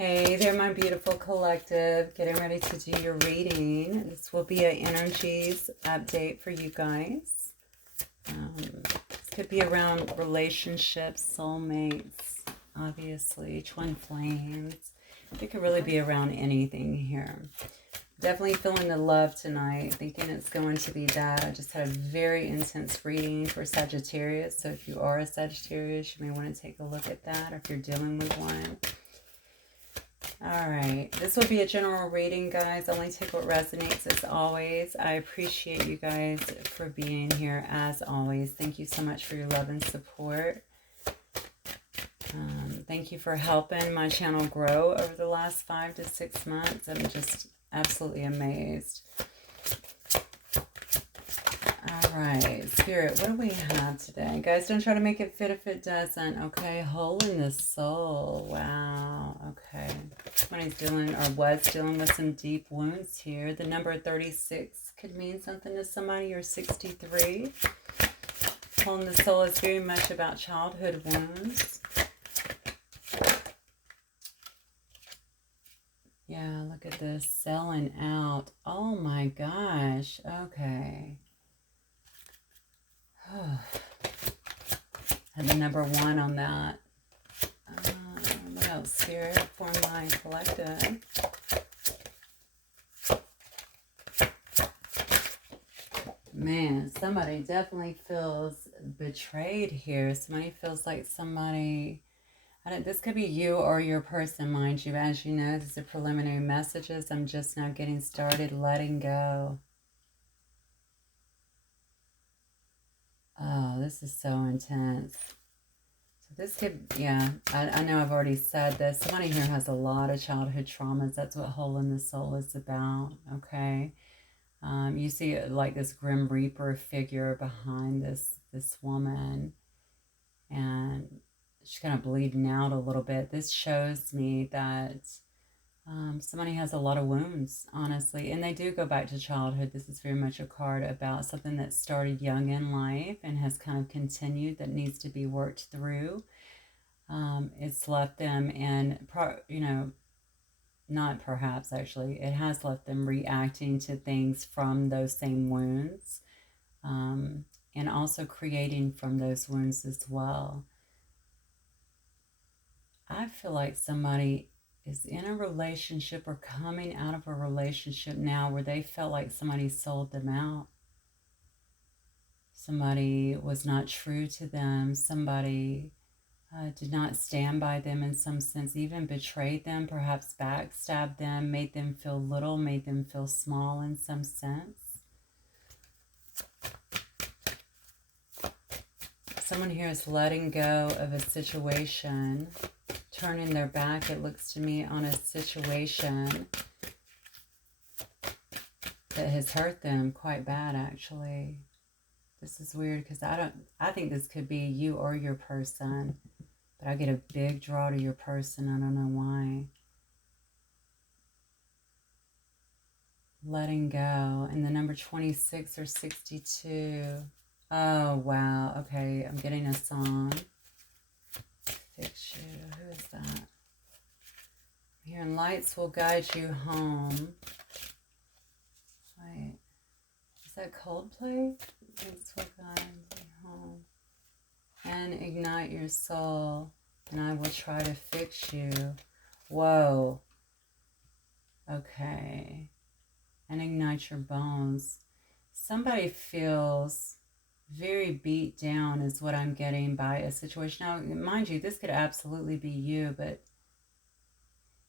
Hey there, my beautiful collective. Getting ready to do your reading. This will be an energies update for you guys. This could be around relationships, soulmates, obviously, twin flames. It could really be around anything here. Definitely feeling the love tonight, thinking it's going to be that. I just had a very intense reading for Sagittarius. So if you are a Sagittarius, you may want to take a look at that, or if you're dealing with one. All right, this will be a general reading, guys. Only take what resonates, as always. I appreciate you guys for being here, as always. Thank you so much for your love and support. Thank you for helping my channel grow over the last 5 to 6 months. I'm just absolutely amazed. All right, Spirit, what do we have today? Guys, don't try to make it fit if it doesn't, okay? Hole in the soul. Wow, okay. Somebody's dealing or was dealing with some deep wounds here. The number 36 could mean something to somebody, or 63. Hole in the soul is very much about childhood wounds. Yeah, look at this, selling out. Oh my gosh, okay. And the number 1 on that. What else, Spirit, for my collective? Man, somebody definitely feels betrayed here. Somebody feels like somebody... this could be you or your person, mind you. As you know, these are preliminary messages. I'm just now getting started, letting go. Oh, this is so intense. So this could, yeah, I know I've already said this. Somebody here has a lot of childhood traumas. That's what Hole in the Soul is about, okay? You see like this Grim Reaper figure behind this woman. And she's kind of bleeding out a little bit. This shows me that somebody has a lot of wounds, honestly, and they do go back to childhood. This is very much a card about something that started young in life and has kind of continued, that needs to be worked through. It's left them in, not perhaps actually, it has left them reacting to things from those same wounds, and also creating from those wounds as well. I feel like somebody is in a relationship or coming out of a relationship now where they felt like somebody sold them out. Somebody was not true to them. Somebody did not stand by them in some sense, even betrayed them, perhaps backstabbed them, made them feel little, made them feel small in some sense. Someone here is letting go of a situation, turning their back, it looks to me, on a situation that has hurt them quite bad, actually. This is weird because I think this could be you or your person, but I get a big draw to your person. I don't know why. Letting go. And the number 26 or 62. Oh, wow. Okay, I'm getting a song. Fix you. Who is that? Hearing lights will guide you home. Wait. Is that Coldplay? Lights will guide you home. And ignite your soul. And I will try to fix you. Whoa. Okay. And ignite your bones. Somebody feels very beat down is what I'm getting by a situation. Now, mind you, this could absolutely be you, but,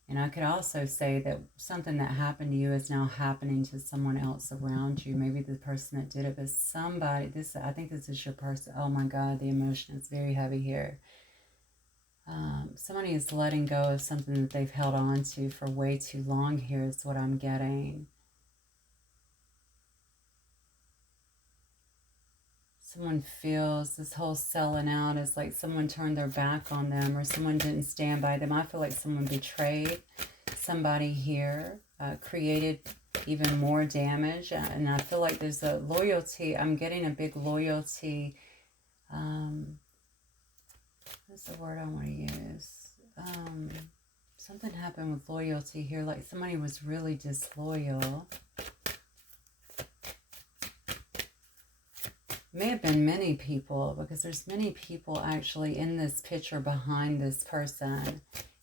and I could also say that something that happened to you is now happening to someone else around you. Maybe the person that did it, but somebody, I think this is your person. Oh my God, the emotion is very heavy here. Somebody is letting go of something that they've held on to for way too long here is what I'm getting. Someone feels this whole selling out is like someone turned their back on them or someone didn't stand by them. I feel like someone betrayed somebody here, created even more damage. And I feel like there's a loyalty. I'm getting a big loyalty. What's the word I want to use? Something happened with loyalty here, like somebody was really disloyal. May have been many people, because there's many people actually in this picture behind this person,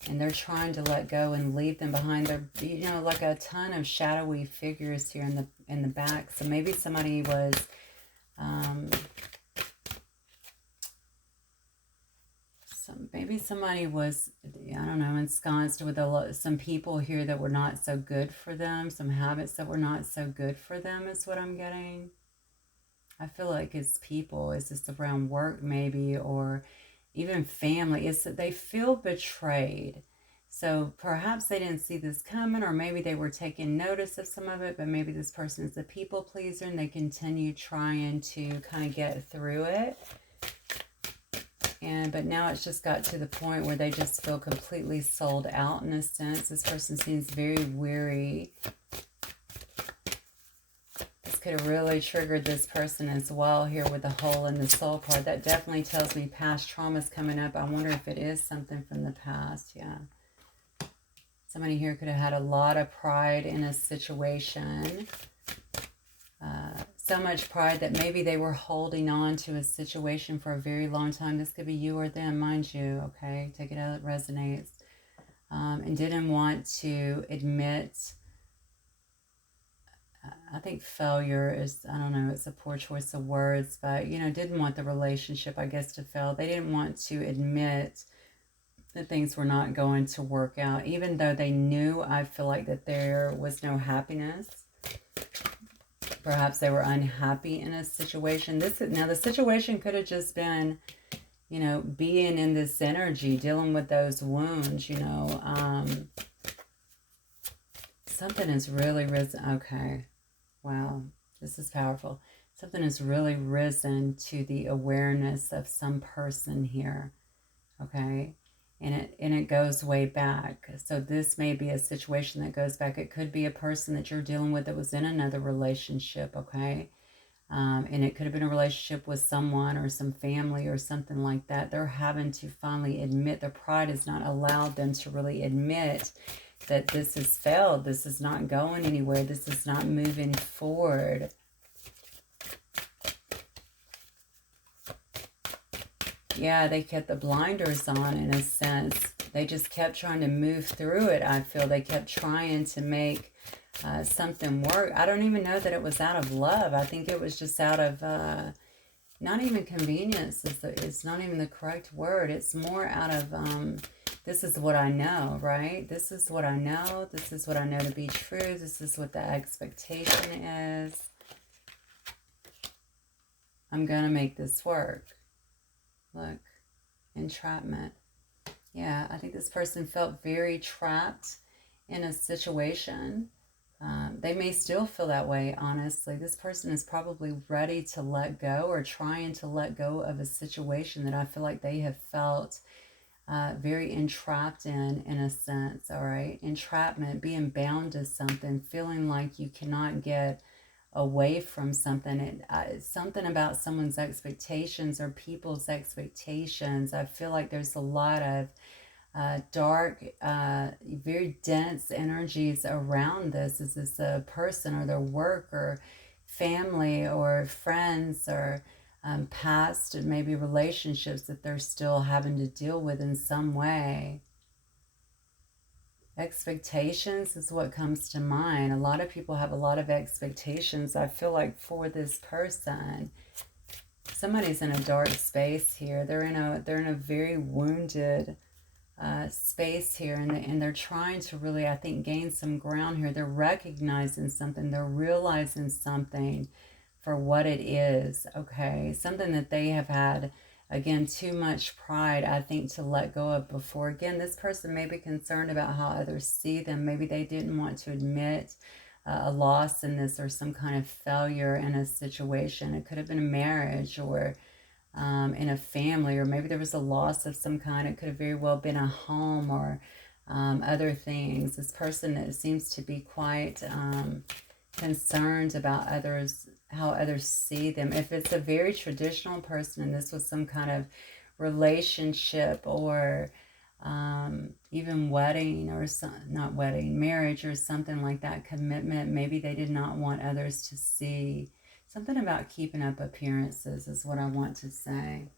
and they're trying to let go and leave them behind. They're, you know, like a ton of shadowy figures here in the back. So maybe somebody was maybe somebody was, I don't know, ensconced with some people here that were not so good for them, some habits that were not so good for them is what I'm getting. I feel like it's people, it's just around work maybe, or even family. It's that they feel betrayed. So perhaps they didn't see this coming, or maybe they were taking notice of some of it, but maybe this person is a people pleaser and they continue trying to kind of get through it. But now it's just got to the point where they just feel completely sold out in a sense. This person seems very weary. This could have really triggered this person as well here with the hole in the soul card. That definitely tells me past trauma is coming up. I wonder if it is something from the past. Yeah. Somebody here could have had a lot of pride in a situation. So much pride that maybe they were holding on to a situation for a very long time. This could be you or them, mind you, okay? Take it out, it resonates. And didn't want to admit, I think failure is, I don't know, it's a poor choice of words, but, you know, didn't want the relationship, I guess, to fail. They didn't want to admit that things were not going to work out, even though they knew, I feel like, that there was no happiness. Perhaps they were unhappy in a situation. Now the situation could have just been, you know, being in this energy, dealing with those wounds, you know. Something has really risen. Okay. Wow. This is powerful. Something has really risen to the awareness of some person here. Okay. And it goes way back. So this may be a situation that goes back. It could be a person that you're dealing with that was in another relationship, okay? And it could have been a relationship with someone or some family or something like that. They're having to finally admit, their pride has not allowed them to really admit that this has failed. This is not going anywhere. This is not moving forward. Yeah, they kept the blinders on in a sense. They just kept trying to move through it, I feel. They kept trying to make something work. I don't even know that it was out of love. I think it was just out of, not even convenience. It's not even the correct word. It's more out of, this is what I know, right? This is what I know. This is what I know to be true. This is what the expectation is. I'm going to make this work. Look, entrapment. Yeah, I think this person felt very trapped in a situation. They may still feel that way, honestly. This person is probably ready to let go or trying to let go of a situation that I feel like they have felt very entrapped in a sense, all right? Entrapment, being bound to something, feeling like you cannot get away from something. Something about someone's expectations or people's expectations. I feel like there's a lot of dark, very dense energies around this. Is this a person or their work or family or friends or past maybe relationships that they're still having to deal with in some way? Expectations is what comes to mind. A lot of people have a lot of expectations, I feel like, for this person. Somebody's in a dark space here. They're in a very wounded space here, and they're trying to really, I think, gain some ground here. They're recognizing something. They're realizing something for what it is, okay? Something that they have had, again, too much pride, I think, to let go of before. Again, this person may be concerned about how others see them. Maybe they didn't want to admit a loss in this or some kind of failure in a situation. It could have been a marriage or in a family, or maybe there was a loss of some kind. It could have very well been a home or other things. This person that seems to be quite concerned about others, how others see them. If it's a very traditional person and this was some kind of relationship or even wedding or not wedding, marriage or something like that, commitment. Maybe they did not want others to see. Something about keeping up appearances is what I want to say.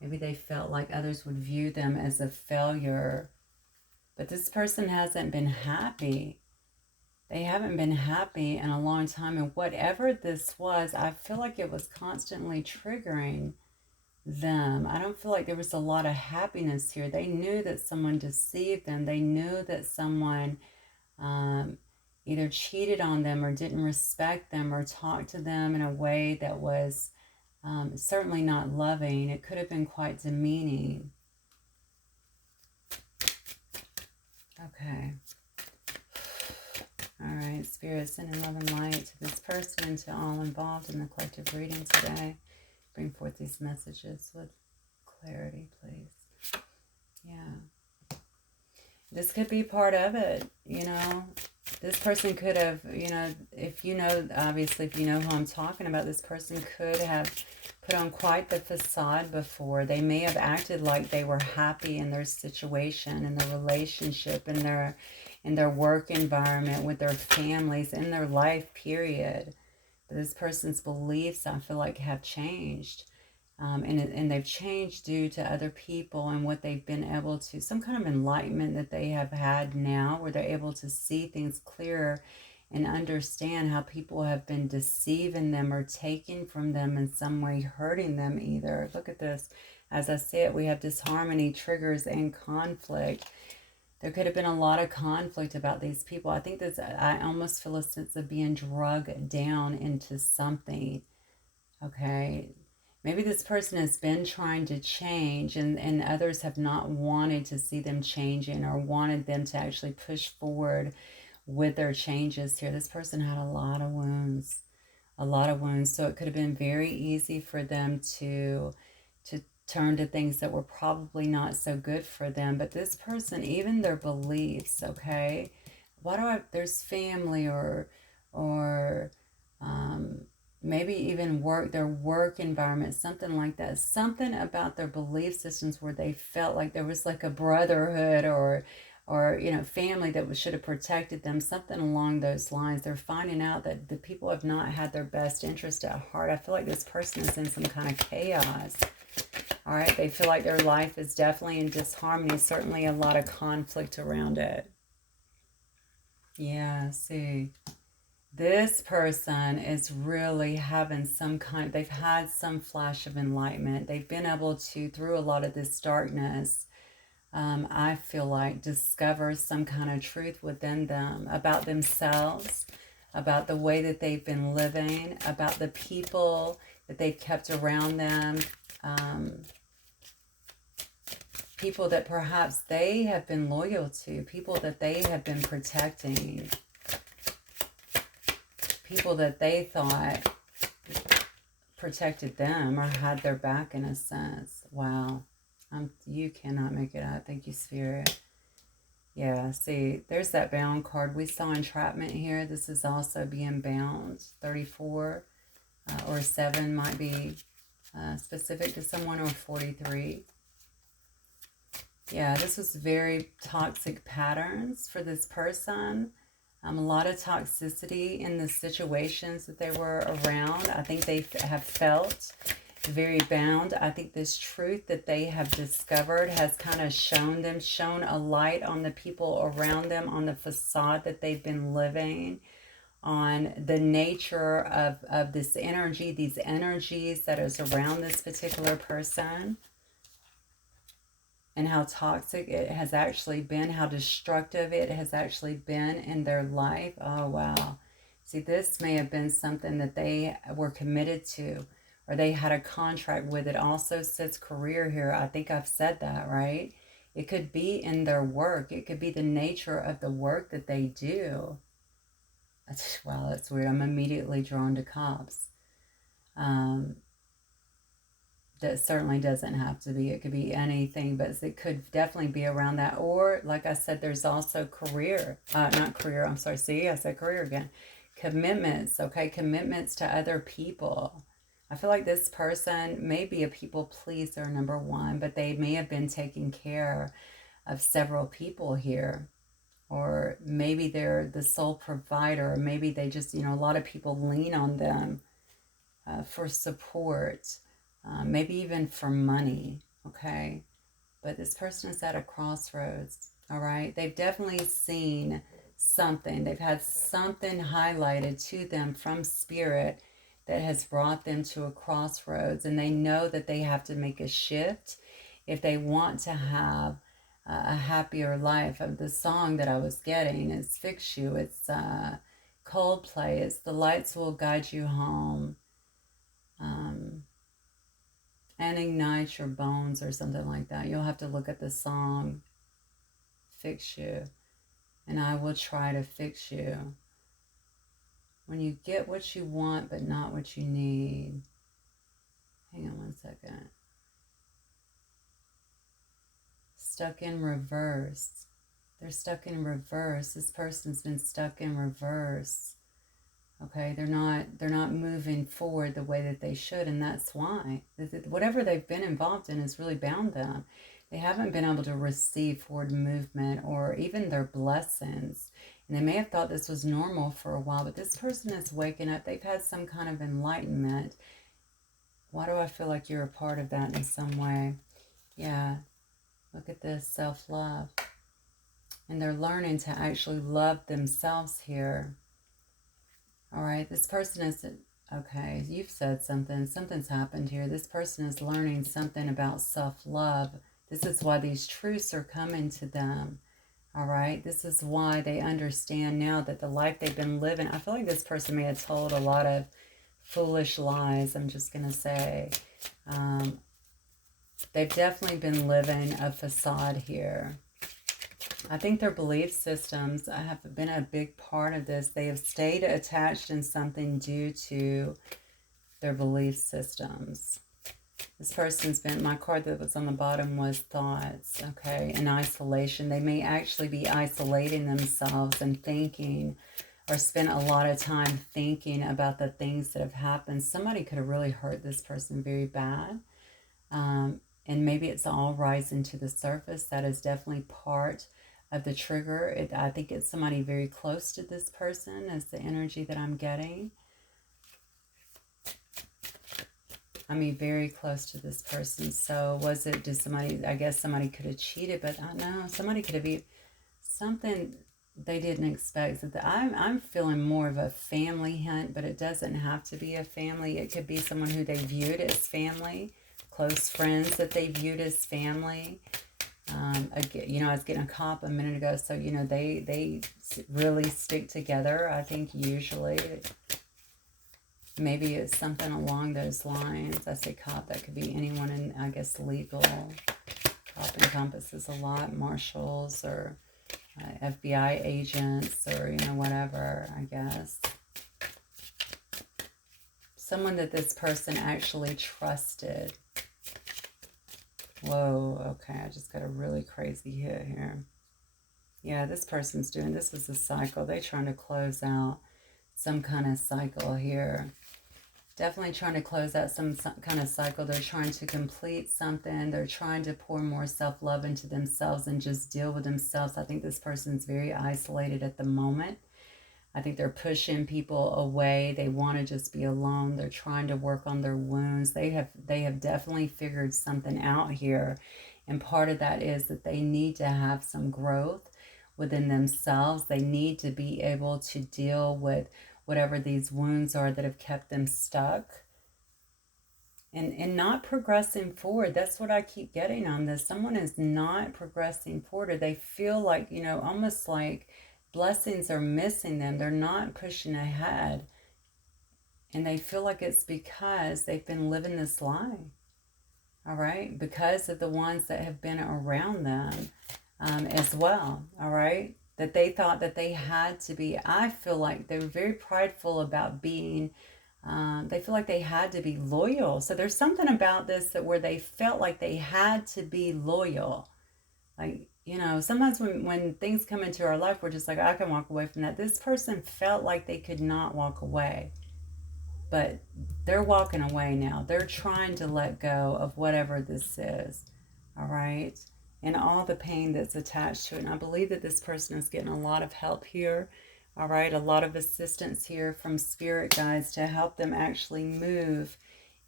Maybe they felt like others would view them as a failure. But this person hasn't been happy. They haven't been happy in a long time. And whatever this was, I feel like it was constantly triggering them. I don't feel like there was a lot of happiness here. They knew that someone deceived them. They knew that someone either cheated on them or didn't respect them or talked to them in a way that was certainly not loving. It could have been quite demeaning. Okay. All right, Spirit, sending love and light to this person and to all involved in the collective reading today. Bring forth these messages with clarity, please. Yeah. This could be part of it, you know. This person could have, you know, if you know, obviously, if you know who I'm talking about, this person could have put on quite the facade before. They may have acted like they were happy in their situation, in their relationship, in their work environment, with their families, in their life, period. But this person's beliefs, I feel like, have changed. And they've changed due to other people and what they've been able to, some kind of enlightenment that they have had now, where they're able to see things clearer and understand how people have been deceiving them or taking from them in some way, hurting them either. Look at this. As I said, we have disharmony, triggers, and conflict. There could have been a lot of conflict about these people. I think that I almost feel a sense of being drugged down into something. Okay. Maybe this person has been trying to change and others have not wanted to see them changing or wanted them to actually push forward with their changes here. This person had a lot of wounds, a lot of wounds. So it could have been very easy for them to turn to things that were probably not so good for them. But this person, even their beliefs, okay, there's family or maybe even their work environment, something like that. Something about their belief systems where they felt like there was like a brotherhood or you know, family that should have protected them, something along those lines. They're finding out that the people have not had their best interest at heart. I feel like this person is in some kind of chaos. All right, they feel like their life is definitely in disharmony, certainly a lot of conflict around it. Yeah, see. This person is really having they've had some flash of enlightenment. They've been able to, through a lot of this darkness, I feel like, discover some kind of truth within them about themselves, about the way that they've been living, about the people that they've kept around them, people that perhaps they have been loyal to, people that they have been protecting, people that they thought protected them or had their back in a sense. Wow. You cannot make it up. Thank you, Spirit. Yeah, see, there's that bound card. We saw entrapment here. This is also being bound. 34 or 7 might be specific to someone, or 43. Yeah, this was very toxic patterns for this person. A lot of toxicity in the situations that they were around. I think they have felt very bound. I think this truth that they have discovered has kind of shown a light on the people around them, on the facade that they've been living, on the nature of this energy, these energies that is around this particular person, and how toxic it has actually been, how destructive it has actually been in their life. Oh, wow. See, this may have been something that they were committed to, or they had a contract with. It also says career here. I think I've said that, right? It could be in their work. It could be the nature of the work that they do. Wow, that's weird. I'm immediately drawn to cops. That certainly doesn't have to be. It could be anything, but it could definitely be around that. Or, like I said, there's also career. Not career, I'm sorry. See, I said career again. Commitments, okay? Commitments to other people. I feel like this person may be a people pleaser, number one, but they may have been taking care of several people here. Or maybe they're the sole provider, or maybe they just, a lot of people lean on them for support, maybe even for money, okay? But this person is at a crossroads, all right? They've definitely seen something. They've had something highlighted to them from spirit that has brought them to a crossroads, and they know that they have to make a shift if they want to have a happier life. Of the song that I was getting is Fix You. It's Coldplay. It's The Lights Will Guide You Home. And Ignite Your Bones or something like that. You'll have to look at the song, Fix You. And I will try to fix you. When you get what you want but not what you need. Hang on one second. Stuck in reverse. They're stuck in reverse. This person's been stuck in reverse. Okay, they're not moving forward the way that they should, and that's why. Whatever they've been involved in has really bound them. They haven't been able to receive forward movement or even their blessings. And they may have thought this was normal for a while, but this person is waking up. They've had some kind of enlightenment. Why do I feel like you're a part of that in some way? Yeah, look at this, self-love. And they're learning to actually love themselves here. All right, this person is, okay, you've said something. Something's happened here. This person is learning something about self-love. This is why these truths are coming to them. All right, this is why they understand now that the life they've been living, I feel like this person may have told a lot of foolish lies, I'm just going to say. They've definitely been living a facade here. I think their belief systems have been a big part of this. They have stayed attached in something due to their belief systems. This person's been, my card that was on the bottom was thoughts, okay, and isolation. They may actually be isolating themselves and thinking, or spend a lot of time thinking about the things that have happened. Somebody could have really hurt this person very bad. And maybe it's all rising to the surface. That is definitely part of the trigger. I think it's somebody very close to this person is the energy that I'm getting. I mean, very close to this person. So was it just somebody, I guess somebody could have cheated, but I know somebody could have been something they didn't expect. So I'm feeling more of a family hint, but it doesn't have to be a family. It could be someone who they viewed as family, close friends that they viewed as family. Again, I was getting a cop a minute ago, so, they really stick together. I think usually maybe it's something along those lines. I say cop, that could be anyone in, I guess, legal. Cop encompasses a lot, marshals or FBI agents or, whatever, I guess. Someone that this person actually trusted. Whoa, okay, I just got a really crazy hit here. Yeah, this person's doing, this is a cycle. They're trying to close out some kind of cycle here. Definitely trying to close out some kind of cycle. They're trying to complete something. They're trying to pour more self-love into themselves and just deal with themselves. I think this person's very isolated at the moment. I think they're pushing people away. They want to just be alone. They're trying to work on their wounds. They have definitely figured something out here. And part of that is that they need to have some growth within themselves. They need to be able to deal with whatever these wounds are that have kept them stuck. And not progressing forward. That's what I keep getting on this. Someone is not progressing forward, or they feel like, almost like blessings are missing them. They're not pushing ahead. And they feel like it's because they've been living this lie. All right? Because of the ones that have been around them as well. All right? That they thought that they had to be. I feel like they were very prideful about being. They feel like they had to be loyal. So there's something about this that where they felt like they had to be loyal. Like, sometimes when things come into our life, we're just like, I can walk away from that. This person felt like they could not walk away. But they're walking away now. They're trying to let go of whatever this is. All right? and all the pain that's attached to it. And I believe that this person is getting a lot of help here. All right, a lot of assistance here from spirit guides to help them actually move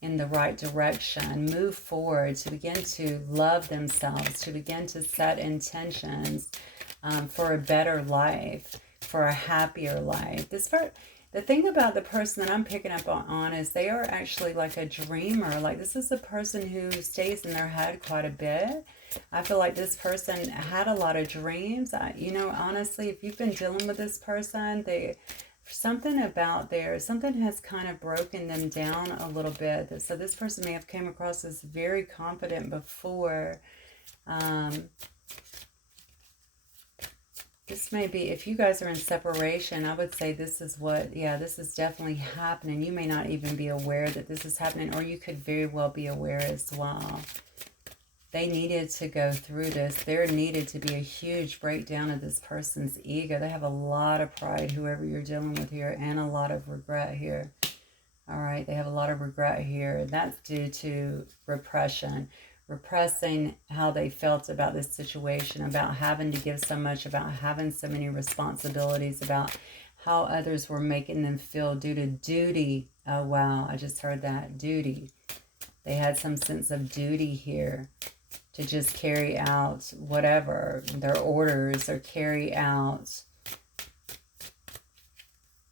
in the right direction, move forward, to begin to love themselves, to begin to set intentions for a better life, for a happier life. The thing about the person that I'm picking up on is they are actually like a dreamer. Like, this is a person who stays in their head quite a bit. I feel like this person had a lot of dreams. You know, honestly, if you've been dealing with this person, something has kind of broken them down a little bit. So this person may have came across as very confident before. This may be, if you guys are in separation, I would say this is this is definitely happening. You may not even be aware that this is happening, or you could very well be aware as well. They needed to go through this. There needed to be a huge breakdown of this person's ego. They have a lot of pride, whoever you're dealing with here, and a lot of regret here. All right, they have a lot of regret here. That's due to repression. Repressing how they felt about this situation, about having to give so much, about having so many responsibilities, about how others were making them feel due to duty. Oh, wow, I just heard that, duty. They had some sense of duty here to just carry out whatever, their orders, or carrying out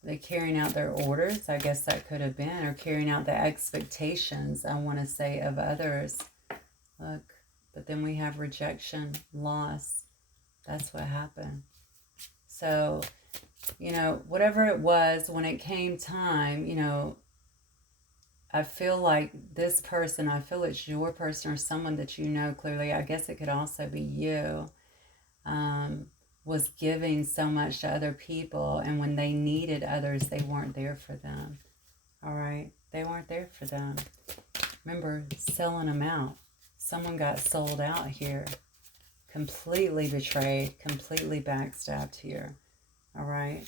their orders, I guess that could have been, or carrying out the expectations, I want to say, of others. Look, but then we have rejection, loss. That's what happened. So, you know, whatever it was, when it came time, you know, I feel like this person, I feel it's your person or someone that you know clearly. I guess it could also be you, was giving so much to other people. And when they needed others, they weren't there for them. All right? They weren't there for them. Remember, selling them out. Someone got sold out here. Completely betrayed, completely backstabbed here. All right?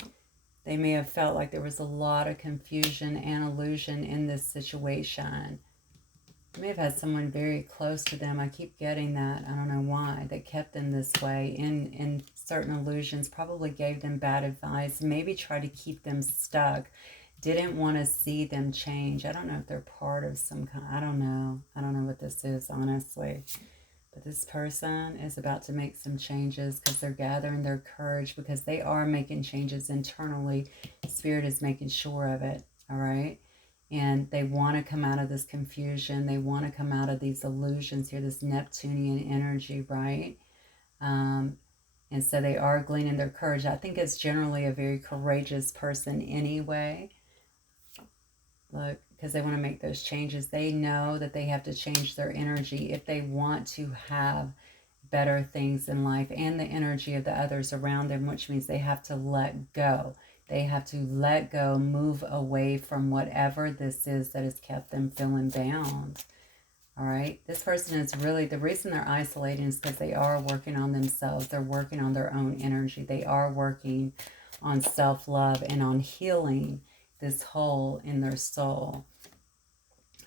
They may have felt like there was a lot of confusion and illusion in this situation. They may have had someone very close to them. I keep getting that. I don't know why. That kept them this way in certain illusions. Probably gave them bad advice. Maybe tried to keep them stuck. Didn't want to see them change. I don't know if they're part of some kind. I don't know. I don't know what this is, honestly. But this person is about to make some changes because they're gathering their courage, because they are making changes internally. Spirit is making sure of it, all right? And they want to come out of this confusion. They want to come out of these illusions here, this Neptunian energy, right? And so they are gleaning their courage. I think it's generally a very courageous person anyway. Look, because they want to make those changes. They know that they have to change their energy if they want to have better things in life and the energy of the others around them, which means they have to let go. They have to let go, move away from whatever this is that has kept them feeling bound. All right. This person is really, the reason they're isolating is because they are working on themselves. They're working on their own energy. They are working on self-love and on healing this hole in their soul.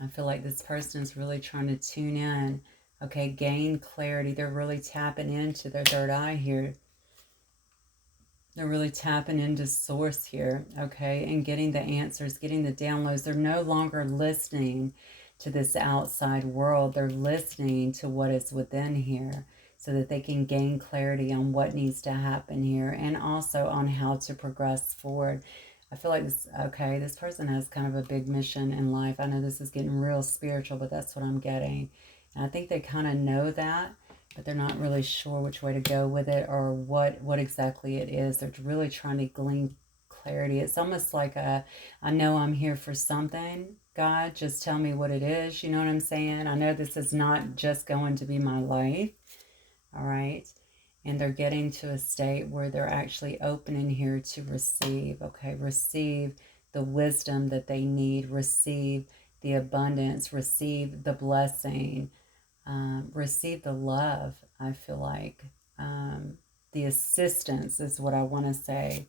I feel like this person is really trying to tune in, okay, gain clarity. They're really tapping into their third eye here. They're really tapping into source here, okay, and getting the answers, getting the downloads. They're no longer listening to this outside world. They're listening to what is within here, so that they can gain clarity on what needs to happen here, and also on how to progress forward. I feel like this person has kind of a big mission in life. I know this is getting real spiritual, but that's what I'm getting. And I think they kind of know that, but they're not really sure which way to go with it, or what exactly it is. They're really trying to glean clarity. It's almost like I know I'm here for something. God, just tell me what it is. You know what I'm saying? I know this is not just going to be my life. All right. And they're getting to a state where they're actually opening here to receive, okay? Receive the wisdom that they need, receive the abundance, receive the blessing, receive the love, I feel like. The assistance is what I want to say,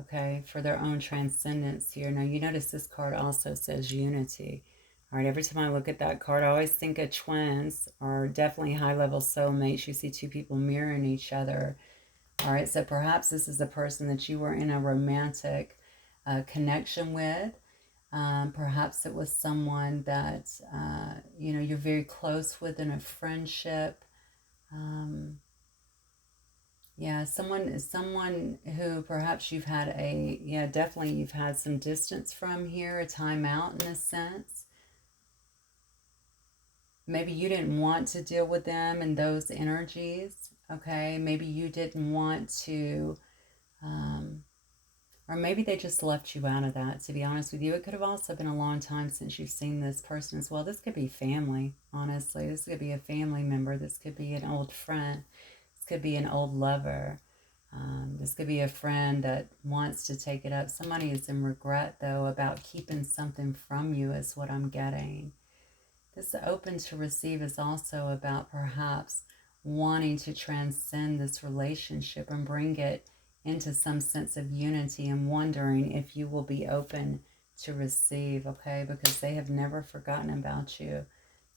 okay? For their own transcendence here. Now, you notice this card also says unity, All right, every time I look at that card, I always think of twins or definitely high-level soulmates. You see two people mirroring each other. All right, so perhaps this is a person that you were in a romantic connection with. Perhaps it was someone that, you know, you're very close with in a friendship. Yeah, someone who perhaps you've had definitely you've had some distance from here, a time out in a sense. Maybe you didn't want to deal with them and those energies, okay? Maybe you didn't want to, um, or maybe they just left you out of that, to be honest with you. It could have also been a long time since you've seen this person as well. This could be family, honestly. This could be a family member. This could be an old friend. This could be an old lover. This could be a friend that wants to take it up. Somebody is in regret, though, about keeping something from you is what I'm getting. This open to receive is also about perhaps wanting to transcend this relationship and bring it into some sense of unity and wondering if you will be open to receive, okay? Because they have never forgotten about you,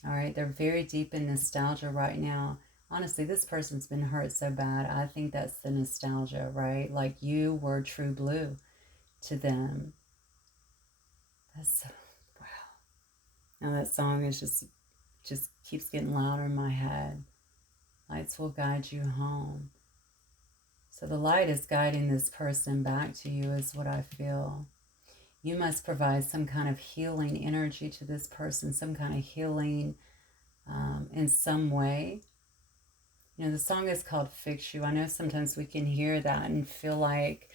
all right? They're very deep in nostalgia right now. Honestly, this person's been hurt so bad. I think that's the nostalgia, right? Like you were true blue to them. That's so, wow. Now that song is just keeps getting louder in my head. Lights will guide you home. So the light is guiding this person back to you is what I feel. You must provide some kind of healing energy to this person, some kind of healing in some way. You know, the song is called Fix You. I know sometimes we can hear that and feel like,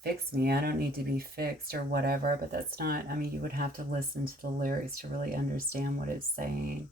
fix me, I don't need to be fixed or whatever, but that's not, I mean, you would have to listen to the lyrics to really understand what it's saying.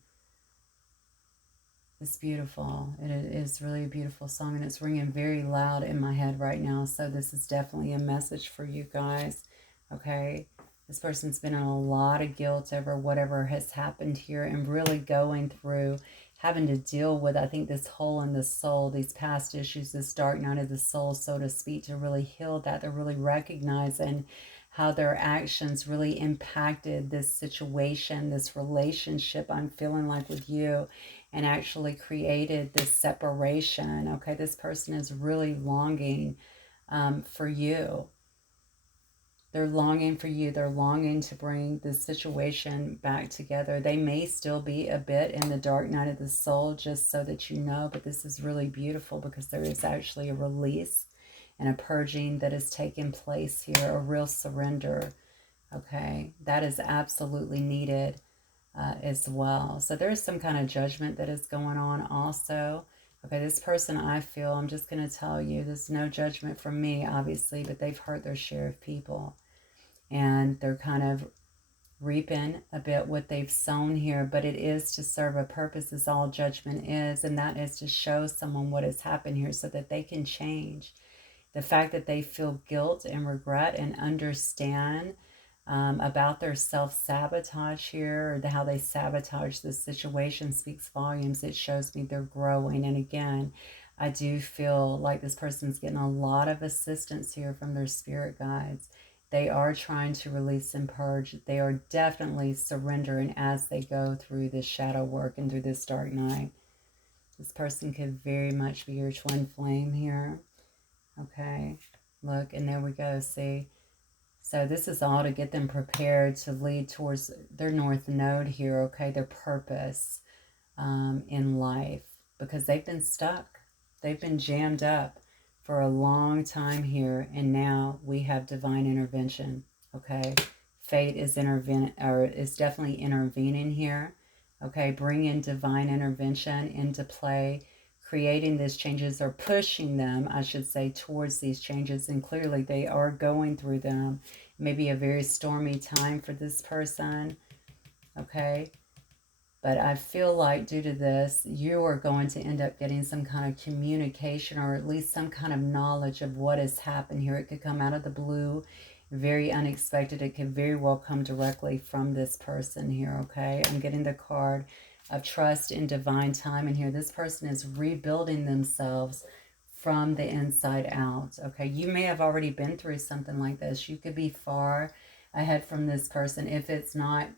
It's beautiful. It is really a beautiful song, and it's ringing very loud in my head right now. So this is definitely a message for you guys, okay? This person's been in a lot of guilt over whatever has happened here and really going through having to deal with, I think, this hole in the soul, these past issues, this dark night of the soul, so to speak, to really heal that. They're really recognizing how their actions really impacted this situation, this relationship I'm feeling like with you, and actually created this separation. Okay, this person is really longing for you. They're longing for you. They're longing to bring this situation back together. They may still be a bit in the dark night of the soul, just so that you know, but this is really beautiful because there is actually a release and a purging that is taking place here, a real surrender. Okay, that is absolutely needed as well. So there's some kind of judgment that is going on also. Okay, this person, I feel, I'm just going to tell you, there's no judgment from me, obviously, but they've hurt their share of people. And they're kind of reaping a bit what they've sown here, but it is to serve a purpose, as all judgment is, and that is to show someone what has happened here so that they can change. The fact that they feel guilt and regret and understand about their self-sabotage here, or how they sabotage the situation, speaks volumes. It shows me they're growing. And again, I do feel like this person's getting a lot of assistance here from their spirit guides. They are trying to release and purge. They are definitely surrendering as they go through this shadow work and through this dark night. This person could very much be your twin flame here. Okay, look, and there we go, see? So this is all to get them prepared to lead towards their north node here, okay, their purpose in life, because they've been stuck. They've been jammed up for a long time here, and now we have divine intervention, okay? Fate is is definitely intervening here, okay? Bringing divine intervention into play, creating these changes, or pushing them, I should say, towards these changes, and clearly they are going through them. Maybe a very stormy time for this person, okay? But I feel like due to this, you are going to end up getting some kind of communication, or at least some kind of knowledge of what has happened here. It could come out of the blue, very unexpected. It could very well come directly from this person here, okay? I'm getting the card of trust in divine time in here. This person is rebuilding themselves from the inside out, okay? You may have already been through something like this. You could be far ahead from this person if it's not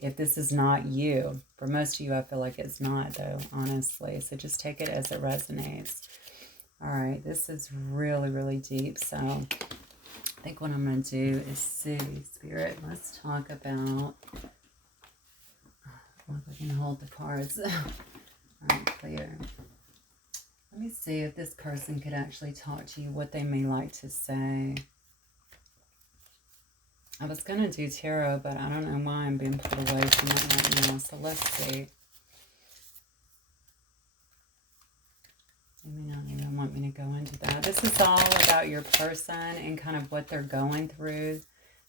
if this is not you. For most of you, I feel like it's not, though, honestly. So just take it as it resonates. All right, this is really, really deep. So I think what I'm going to do is see, Spirit, let's talk about, if I can hold the cards. All right, clear. Let me see if this person could actually talk to you, what they may like to say. I was going to do tarot, but I don't know why I'm being put away from it right now. So let's see. They may not even want me to go into that. This is all about your person and kind of what they're going through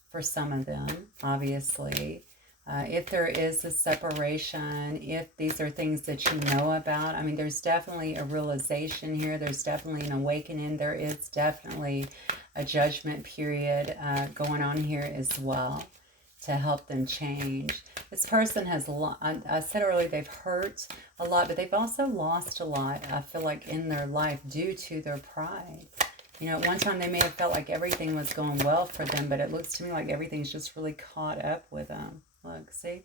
for some of them, obviously. If there is a separation, if these are things that you know about, I mean, there's definitely a realization here. There's definitely an awakening. There is definitely a judgment period going on here as well to help them change. This person has a lot. I said earlier they've hurt a lot, but they've also lost a lot, I feel like, in their life due to their pride. You know, at one time they may have felt like everything was going well for them, but it looks to me like everything's just really caught up with them. Look, see?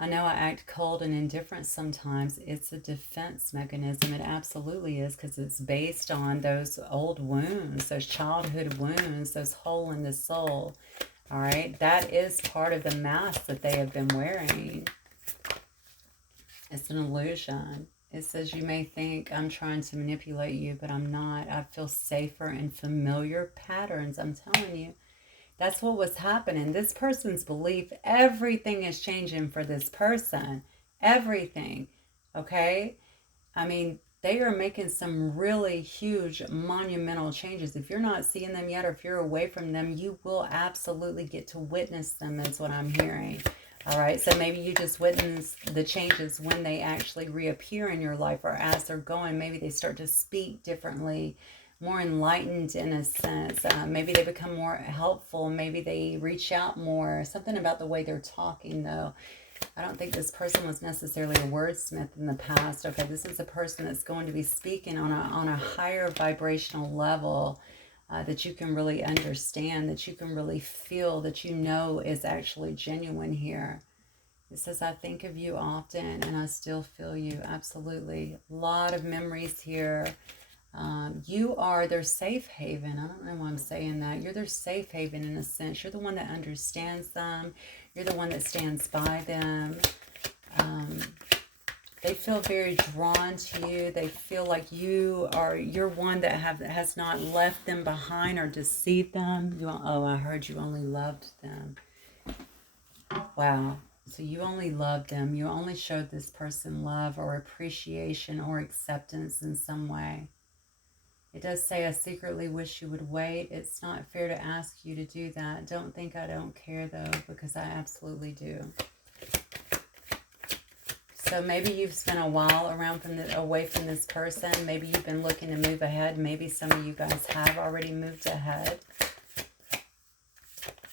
I know I act cold and indifferent sometimes. It's a defense mechanism. It absolutely is, because it's based on those old wounds, those childhood wounds, those hole in the soul. All right? That is part of the mask that they have been wearing. It's an illusion. It says you may think I'm trying to manipulate you, but I'm not. I feel safer in familiar patterns. I'm telling you. That's what was happening. This person's belief, everything is changing for this person. Everything. Okay? I mean, they are making some really huge, monumental changes. If you're not seeing them yet, or if you're away from them, you will absolutely get to witness them, is what I'm hearing. All right? So maybe you just witness the changes when they actually reappear in your life, or as they're going. Maybe they start to speak differently, more enlightened in a sense. Maybe they become more helpful. Maybe they reach out more. Something about the way they're talking, though. I don't think this person was necessarily a wordsmith in the past. Okay, this is a person that's going to be speaking on a higher vibrational level that you can really understand, that you can really feel, that you know is actually genuine here. It says, I think of you often and I still feel you. Absolutely. A lot of memories here. You are their safe haven. I don't know why I'm saying that. You're their safe haven in a sense. You're the one that understands them. You're the one that stands by them. They feel very drawn to you. They feel like you're one that has not left them behind or deceived them. Oh, I heard you only loved them. Wow. So you only loved them. You only showed this person love or appreciation or acceptance in some way. It does say, I secretly wish you would wait. It's not fair to ask you to do that. Don't think I don't care, though, because I absolutely do. So maybe you've spent a while away from this person. Maybe you've been looking to move ahead. Maybe some of you guys have already moved ahead.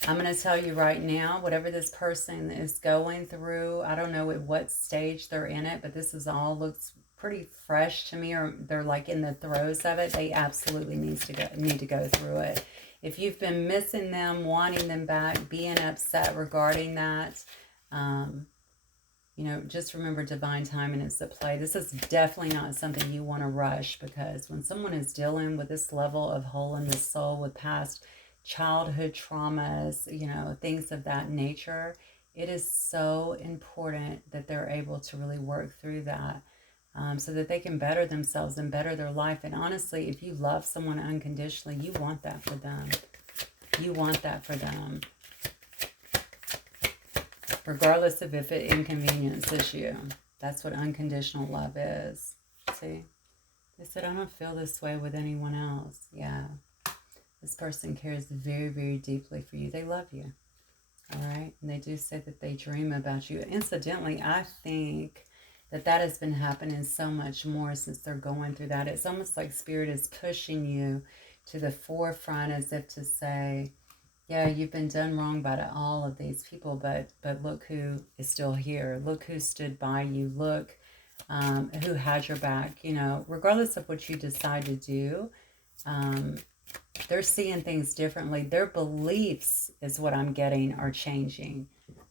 I'm going to tell you right now, whatever this person is going through, I don't know at what stage they're in it, but this looks pretty fresh to me, or they're like in the throes of it. They absolutely need to go through it. If you've been missing them, wanting them back, being upset regarding that, you know, just remember divine timing is at play. This is definitely not something you want to rush, because when someone is dealing with this level of hole in the soul with past childhood traumas, you know, things of that nature, it is so important that they're able to really work through that. So that they can better themselves and better their life. And honestly, if you love someone unconditionally, you want that for them. You want that for them. Regardless of if it inconveniences you. That's what unconditional love is. See? They said, I don't feel this way with anyone else. Yeah. This person cares very, very deeply for you. They love you. All right? And they do say that they dream about you. Incidentally, I think that has been happening so much more since they're going through that. It's almost like Spirit is pushing you to the forefront, as if to say, yeah, you've been done wrong by all of these people, but look who is still here. Look who stood by you. Look who had your back. You know, regardless of what you decide to do, they're seeing things differently. Their beliefs, is what I'm getting, are changing.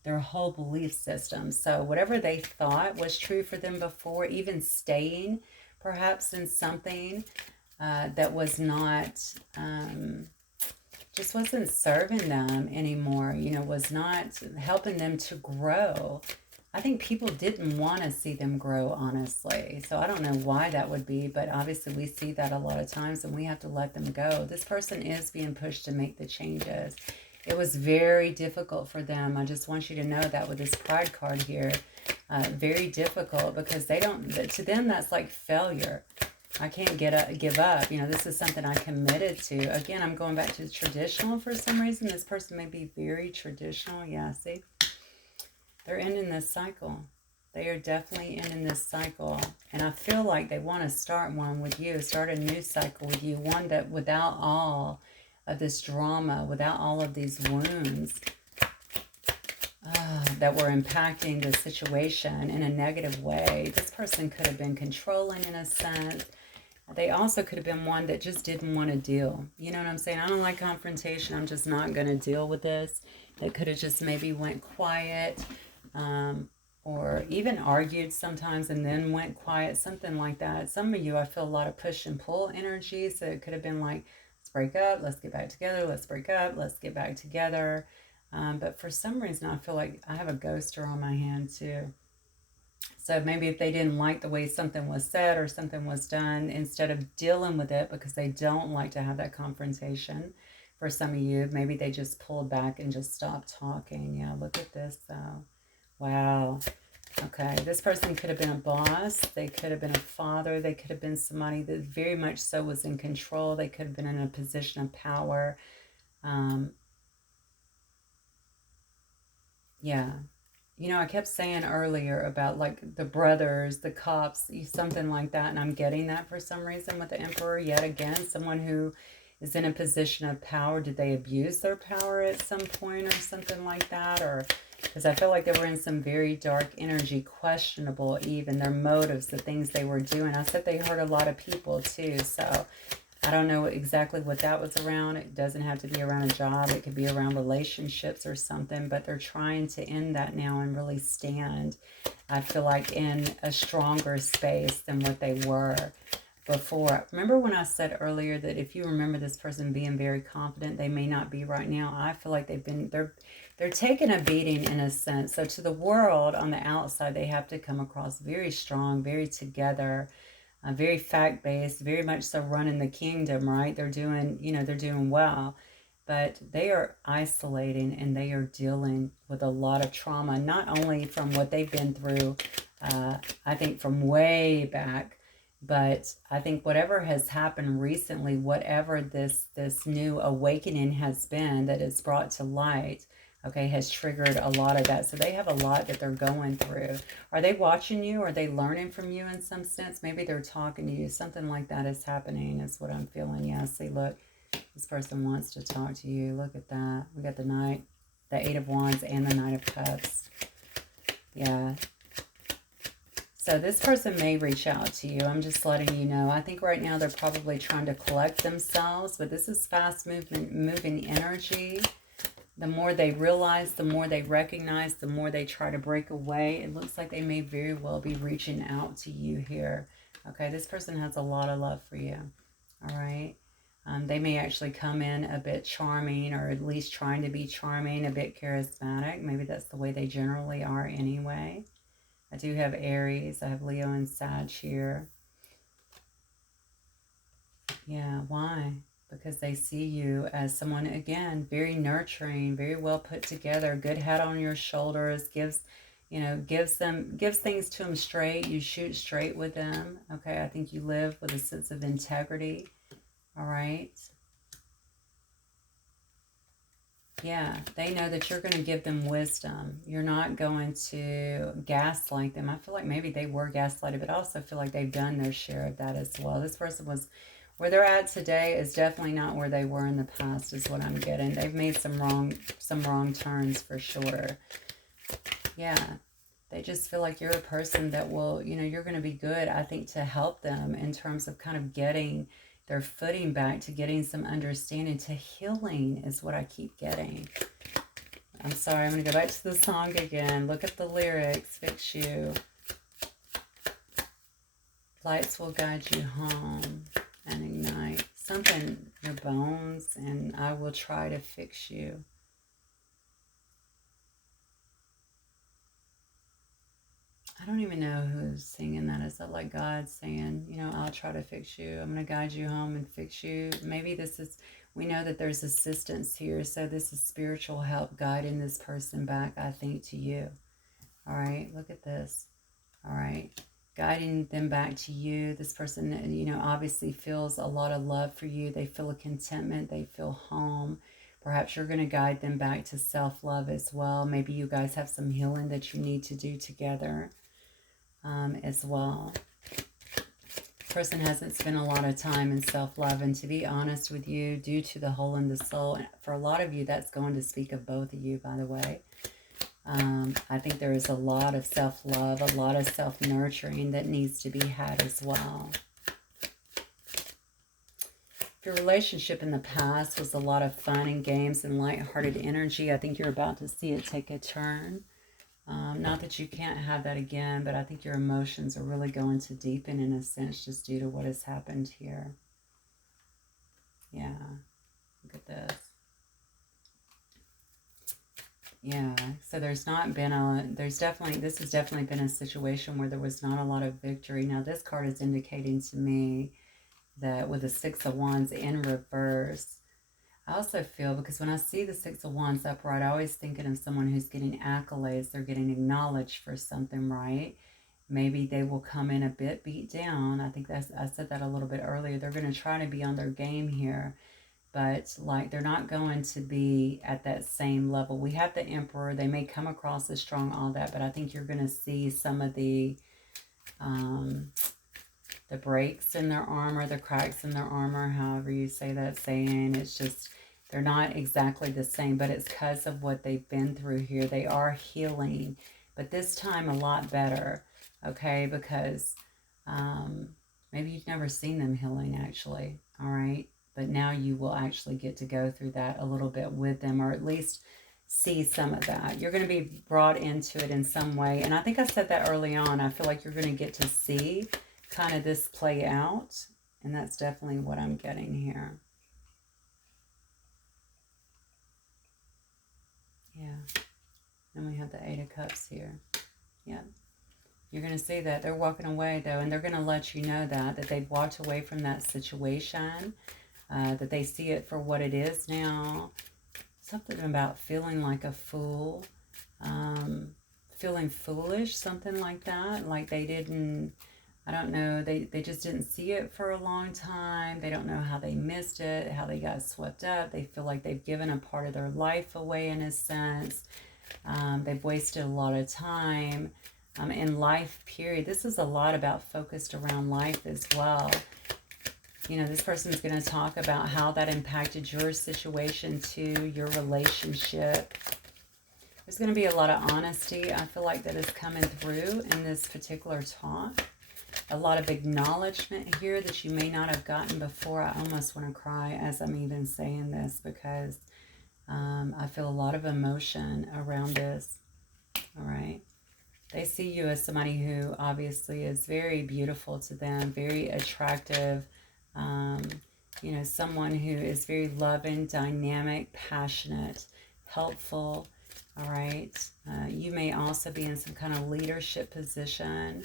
their whole belief system. So whatever they thought was true for them before, even staying perhaps in something that was not, just wasn't serving them anymore, you know, was not helping them to grow. I think people didn't want to see them grow, honestly. So I don't know why that would be, but obviously we see that a lot of times and we have to let them go. This person is being pushed to make the changes. It was very difficult for them. I just want you to know that with this Pride card here, very difficult, because they don't, to them that's like failure. I can't give up. You know, this is something I committed to. Again, I'm going back to the traditional for some reason. This person may be very traditional. Yeah, see? They're ending this cycle. They are definitely ending this cycle. And I feel like they want to start one with you, start a new cycle with you, one that without all of this drama, without all of these wounds that were impacting the situation in a negative way. This person could have been controlling in a sense. They also could have been one that just didn't want to deal. You know what I'm saying? I don't like confrontation. I'm just not going to deal with this. They could have just maybe went quiet, or even argued sometimes and then went quiet, something like that. Some of you, I feel a lot of push and pull energy. So it could have been like, let's break up, let's get back together, let's break up, let's get back together. But for some reason, I feel like I have a ghoster on my hand too. So maybe if they didn't like the way something was said or something was done, instead of dealing with it because they don't like to have that confrontation, for some of you, maybe they just pulled back and just stopped talking. Yeah, look at this though. Wow. Okay, this person could have been a boss. They could have been a father. They could have been somebody that very much so was in control. They could have been in a position of power. Yeah. You know, I kept saying earlier about like the brothers, the cops, something like that. And I'm getting that for some reason with the Emperor yet again. Someone who is in a position of power. Did they abuse their power at some point or something like that? Or because I feel like they were in some very dark energy, questionable even their motives, the things they were doing. I said they hurt a lot of people too. So I don't know exactly what that was around. It doesn't have to be around a job. It could be around relationships or something, but they're trying to end that now and really stand, I feel like, in a stronger space than what they were before. Remember when I said earlier that if you remember this person being very confident, they may not be right now. I feel like they're taking a beating in a sense. So to the world on the outside, they have to come across very strong, very together, very fact-based, very much so running the kingdom, right? They're doing, you know, they're doing well, but they are isolating and they are dealing with a lot of trauma, not only from what they've been through, I think from way back, but I think whatever has happened recently, whatever this new awakening has been that is brought to light, okay, has triggered a lot of that. So they have a lot that they're going through. Are they watching you? Are they learning from you in some sense? Maybe they're talking to you. Something like that is happening is what I'm feeling. Yeah, see, look, this person wants to talk to you. Look at that. We got the Knight, the Eight of Wands, and the Knight of Cups. Yeah. So this person may reach out to you. I'm just letting you know. I think right now they're probably trying to collect themselves, but this is fast moving energy. The more they realize, the more they recognize, the more they try to break away. It looks like they may very well be reaching out to you here. Okay, this person has a lot of love for you. All right. They may actually come in a bit charming, or at least trying to be charming, a bit charismatic. Maybe that's the way they generally are anyway. I do have Aries. I have Leo and Sag here. Yeah, why? Because they see you as someone, again, very nurturing, very well put together, good head on your shoulders, gives things to them straight. You shoot straight with them. Okay, I think you live with a sense of integrity. All right. Yeah, they know that you're going to give them wisdom. You're not going to gaslight them. I feel like maybe they were gaslighted, but I also feel like they've done their share of that as well. This person was, where they're at today is definitely not where they were in the past, is what I'm getting. They've made some wrong turns for sure. Yeah, they just feel like you're a person that will, you're going to be good, I think, to help them in terms of kind of getting their footing back, to getting some understanding, to healing is what I keep getting. I'm sorry, I'm going to go back to the song again. Look at the lyrics. Fix you. Lights will guide you home and ignite something, your bones, and I will try to fix you. I don't even know who's singing that. Is that like God saying, you know, I'll try to fix you. I'm going to guide you home and fix you. Maybe this is, we know that there's assistance here. So this is spiritual help guiding this person back, I think, to you. All right, look at this. All right, guiding them back to you. This person, you know, obviously feels a lot of love for you. They feel a contentment. They feel home. Perhaps you're going to guide them back to self-love as well. Maybe you guys have some healing that you need to do together as well. Person hasn't spent a lot of time in self-love, and to be honest with you, due to the hole in the soul, for a lot of you, that's going to speak of both of you, by the way. I think there is a lot of self-love, a lot of self-nurturing that needs to be had as well. If your relationship in the past was a lot of fun and games and lighthearted energy, I think you're about to see it take a turn. Not that you can't have that again, but I think your emotions are really going to deepen in a sense just due to what has happened here. Yeah, look at this. Yeah, so there's not been this has definitely been a situation where there was not a lot of victory. Now this card is indicating to me that with the Six of Wands in reverse, I also feel, because when I see the Six of Wands upright, I always thinking of someone who's getting accolades. They're getting acknowledged for something, right? Maybe they will come in a bit beat down. I think I said that a little bit earlier. They're going to try to be on their game here, but like they're not going to be at that same level. We have the Emperor. They may come across as strong, all that, but I think you're going to see some of the breaks in their armor, the cracks in their armor, however you say that saying. It's just, they're not exactly the same, but it's because of what they've been through here. They are healing, but this time a lot better, okay? Because maybe you've never seen them healing, actually, all right? But now you will actually get to go through that a little bit with them, or at least see some of that. You're going to be brought into it in some way, and I think I said that early on. I feel like you're going to get to see kind of this play out, and that's definitely what I'm getting here. Yeah. And we have the Eight of Cups here. Yeah. You're going to see that they're walking away, though, and they're going to let you know that they've walked away from that situation, that they see it for what it is now. Something about feeling like a fool, feeling foolish, something like that. Like they didn't, I don't know, they just didn't see it for a long time. They don't know how they missed it, how they got swept up. They feel like they've given a part of their life away in a sense. They've wasted a lot of time in life, period. This is a lot about focused around life as well. You know, this person's going to talk about how that impacted your situation too, your relationship. There's going to be a lot of honesty, I feel like, that is coming through in this particular talk. A lot of acknowledgement here that you may not have gotten before. I almost want to cry as I'm even saying this, because I feel a lot of emotion around this. All right. They see you as somebody who obviously is very beautiful to them, very attractive. You know, someone who is very loving, dynamic, passionate, helpful. All right. You may also be in some kind of leadership position.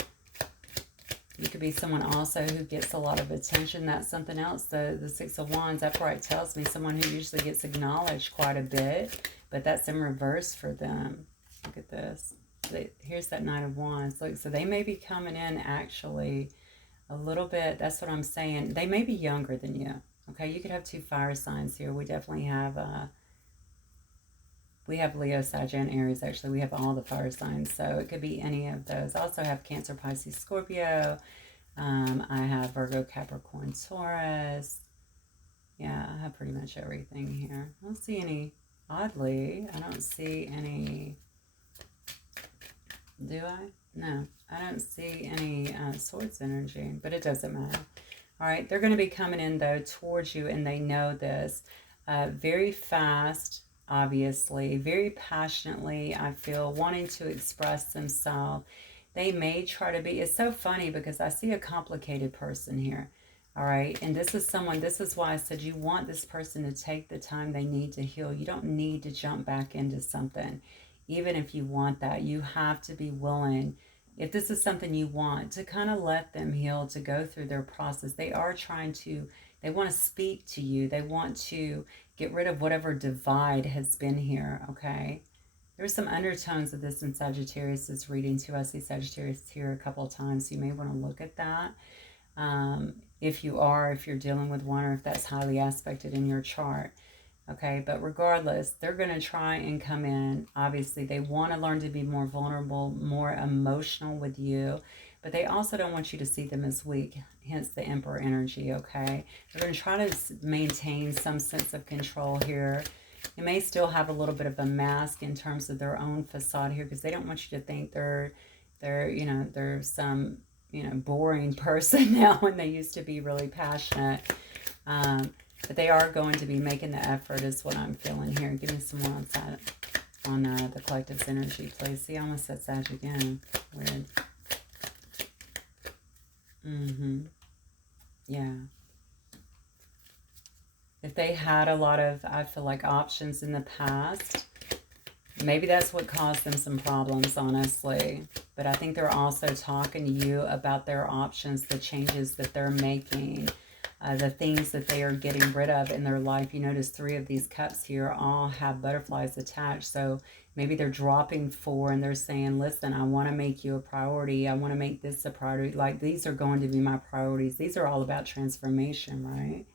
You could be someone also who gets a lot of attention. That's something else. The Six of Wands upright tells me someone who usually gets acknowledged quite a bit, but that's in reverse for them. Look at this. Here's that Knight of Wands. Look, so they may be coming in actually a little bit. That's what I'm saying. They may be younger than you. Okay, you could have two fire signs here. We definitely have Leo, Sag, and Aries. Actually, we have all the fire signs, so it could be any of those. I also have Cancer, Pisces, Scorpio. I have Virgo, Capricorn, Taurus. Yeah, I have pretty much everything here. I don't see any, oddly, I don't see any, do I? No, I don't see any Swords energy, but it doesn't matter. All right, they're going to be coming in, though, towards you, and they know this. Very fast, obviously, very passionately, I feel, wanting to express themselves. They may try to be, it's so funny because I see a complicated person here. All right. And this is someone, this is why I said you want this person to take the time they need to heal. You don't need to jump back into something. Even if you want that, you have to be willing, if this is something you want, to kind of let them heal, to go through their process. They are trying to, they want to speak to you. They want to get rid of whatever divide has been here, okay? There's some undertones of this in Sagittarius' reading too. I see Sagittarius here a couple of times, so you may want to look at that. If you're dealing with one, or if that's highly aspected in your chart. Okay, but regardless, they're going to try and come in. Obviously, they want to learn to be more vulnerable, more emotional with you, but they also don't want you to see them as weak, hence the Emperor energy, okay? They're going to try to maintain some sense of control here. They may still have a little bit of a mask in terms of their own facade here, because they don't want you to think they're some, boring person now when they used to be really passionate. But they are going to be making the effort is what I'm feeling here. Give me some more on the collective's energy, please. See, I almost said Sag again. Weird. Yeah. If they had a lot of, I feel like, options in the past, maybe that's what caused them some problems, honestly. But I think they're also talking to you about their options, the changes that they're making, the things that they are getting rid of in their life. You notice 3 of these cups here all have butterflies attached. So maybe they're dropping 4 and they're saying, listen, I want to make you a priority. I want to make this a priority. Like, these are going to be my priorities. These are all about transformation, right?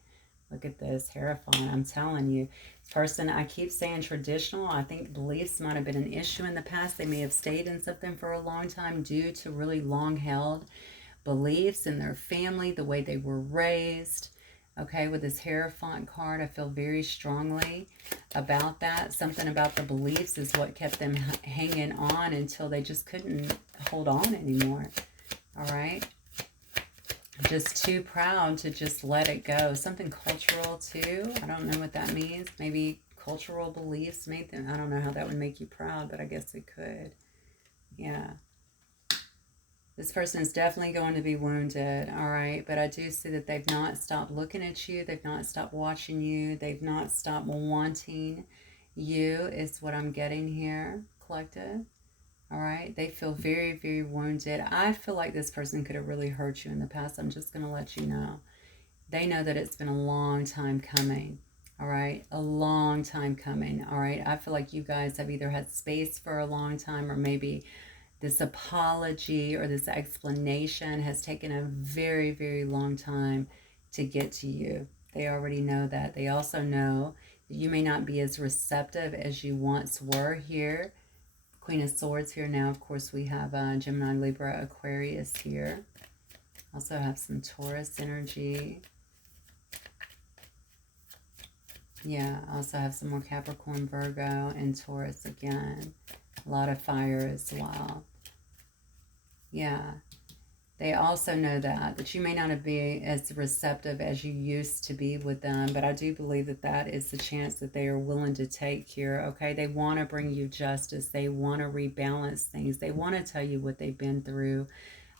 Look at this, terrifying. I'm telling you, this person, I keep saying traditional. I think beliefs might have been an issue in the past. They may have stayed in something for a long time due to really long-held beliefs in their family, the way they were raised. Okay, with this Hierophant card, I feel very strongly about that. Something about the beliefs is what kept them hanging on until they just couldn't hold on anymore. All right. Just too proud to just let it go. Something cultural too. I don't know what that means. Maybe cultural beliefs made them, I don't know how that would make you proud, but I guess it could. Yeah. This person is definitely going to be wounded, all right? But I do see that they've not stopped looking at you. They've not stopped watching you. They've not stopped wanting you, is what I'm getting here, collective. All right? They feel very, very wounded. I feel like this person could have really hurt you in the past. I'm just going to let you know. They know that it's been a long time coming. All right? A long time coming. All right? I feel like you guys have either had space for a long time, or maybe this apology or this explanation has taken a very, very long time to get to you. They already know that. They also know that you may not be as receptive as you once were here. Queen of Swords here now. Of course, we have Gemini, Libra, Aquarius here. Also have some Taurus energy. Yeah, also have some more Capricorn, Virgo, and Taurus again. A lot of fire as well. Yeah. They also know that you may not be as receptive as you used to be with them, but I do believe that that is the chance that they are willing to take here, okay? They want to bring you justice. They want to rebalance things. They want to tell you what they've been through.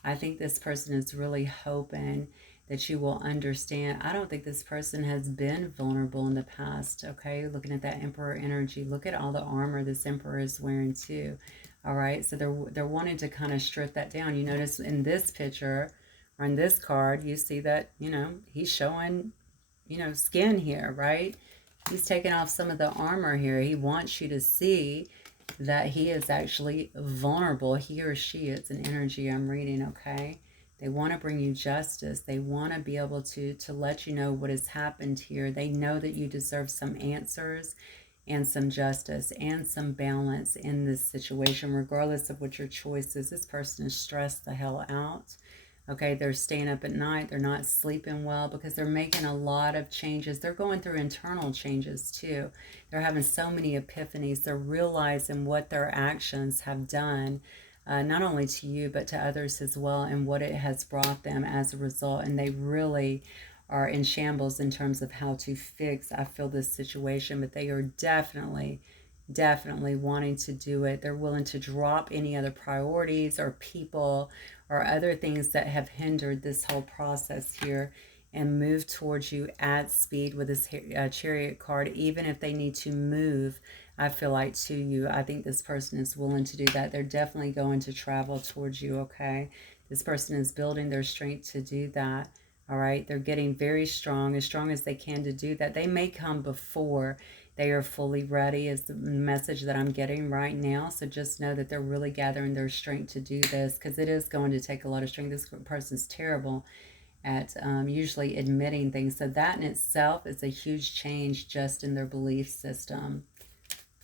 I think this person is really hoping that you will understand. I don't think this person has been vulnerable in the past, okay? Looking at that Emperor energy, look at all the armor this Emperor is wearing too. All right, so they're wanting to kind of strip that down. You notice in this picture, or in this card, you see that, he's showing, skin here, right? He's taking off some of the armor here. He wants you to see that he is actually vulnerable. He or she, it's an energy I'm reading, okay? They want to bring you justice. They want to be able to let you know what has happened here. They know that you deserve some answers and some justice and some balance in this situation, regardless of what your choice is. This person is stressed the hell out. Okay, they're staying up at night. They're not sleeping well because they're making a lot of changes. They're going through internal changes too. They're having so many epiphanies. They're realizing what their actions have done, not only to you, but to others as well, and what it has brought them as a result. And they really are in shambles in terms of how to fix, I feel, this situation, but they are definitely wanting to do it. They're willing to drop any other priorities or people or other things that have hindered this whole process here and move towards you at speed with this Chariot card, even if they need to move, I feel like, to you. I think this person is willing to do that. They're definitely going to travel towards you, okay? This person is building their strength to do that, all right? They're getting very strong as they can to do that. They may come before they are fully ready, is the message that I'm getting right now. So just know that they're really gathering their strength to do this, because it is going to take a lot of strength. This person's terrible at usually admitting things. So that in itself is a huge change just in their belief system.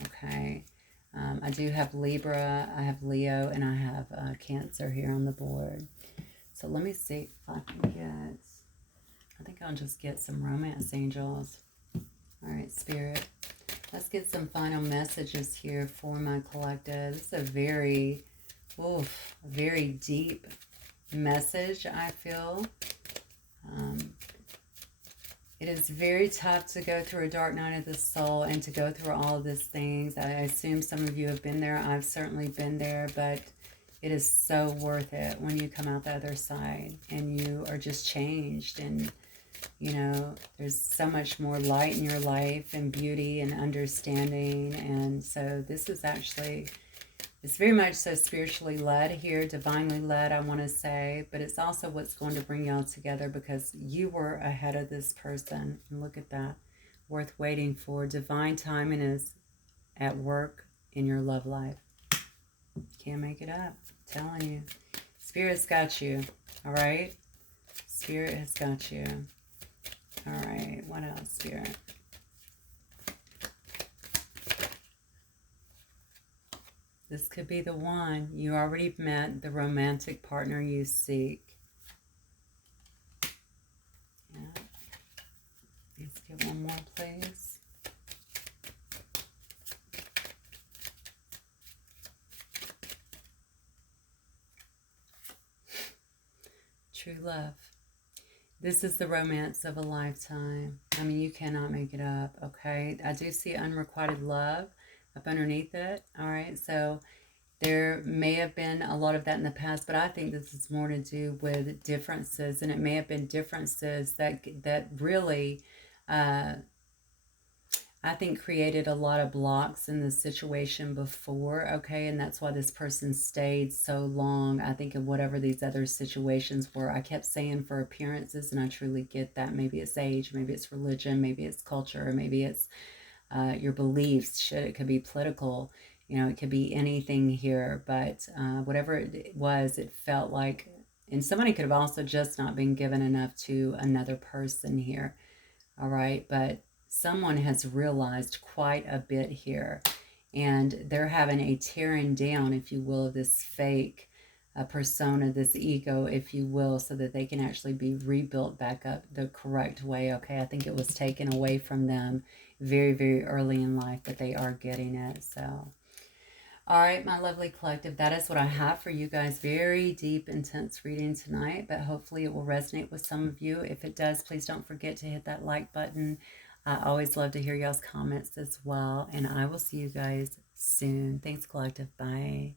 Okay. I do have Libra, I have Leo, and I have Cancer here on the board. So let me see if I can get, I think I'll just get some romance angels. All right, Spirit. Let's get some final messages here for my collective. This is a very deep message, I feel. It is very tough to go through a dark night of the soul and to go through all of these things. I assume some of you have been there. I've certainly been there, but it is so worth it when you come out the other side and you are just changed, and you know, there's so much more light in your life and beauty and understanding. And so this is actually, it's very much so spiritually led here, divinely led, I want to say, but it's also what's going to bring y'all together, because you were ahead of this person. And look at that. Worth waiting for. Divine timing is at work in your love life. Can't make it up. I'm telling you. Spirit's got you. All right? Spirit has got you. All right. What else, Spirit? This could be the one. You already met the romantic partner you seek. Yeah. Let's get one more, please. True love. This is the romance of a lifetime. I mean, you cannot make it up, okay? I do see unrequited love up underneath it, all right? So there may have been a lot of that in the past, but I think this is more to do with differences, and it may have been differences that really, I think, created a lot of blocks in the situation before, okay? And that's why this person stayed so long, I think, in whatever these other situations were. I kept saying for appearances, and I truly get that. Maybe it's age, maybe it's religion, maybe it's culture, maybe it's your beliefs. It could be political, you know, it could be anything here. But whatever it was, it felt like, and somebody could have also just not been given enough to another person here, all right? But someone has realized quite a bit here, and they're having a tearing down, if you will, of this fake persona, this ego, if you will, so that they can actually be rebuilt back up the correct way, okay? I think it was taken away from them very, very early in life, but they are getting it. So, all right, my lovely collective, that is what I have for you guys. Very deep, intense reading tonight, but hopefully it will resonate with some of you. If it does, please don't forget to hit that like button. I always love to hear y'all's comments as well, and I will see you guys soon. Thanks, collective. Bye.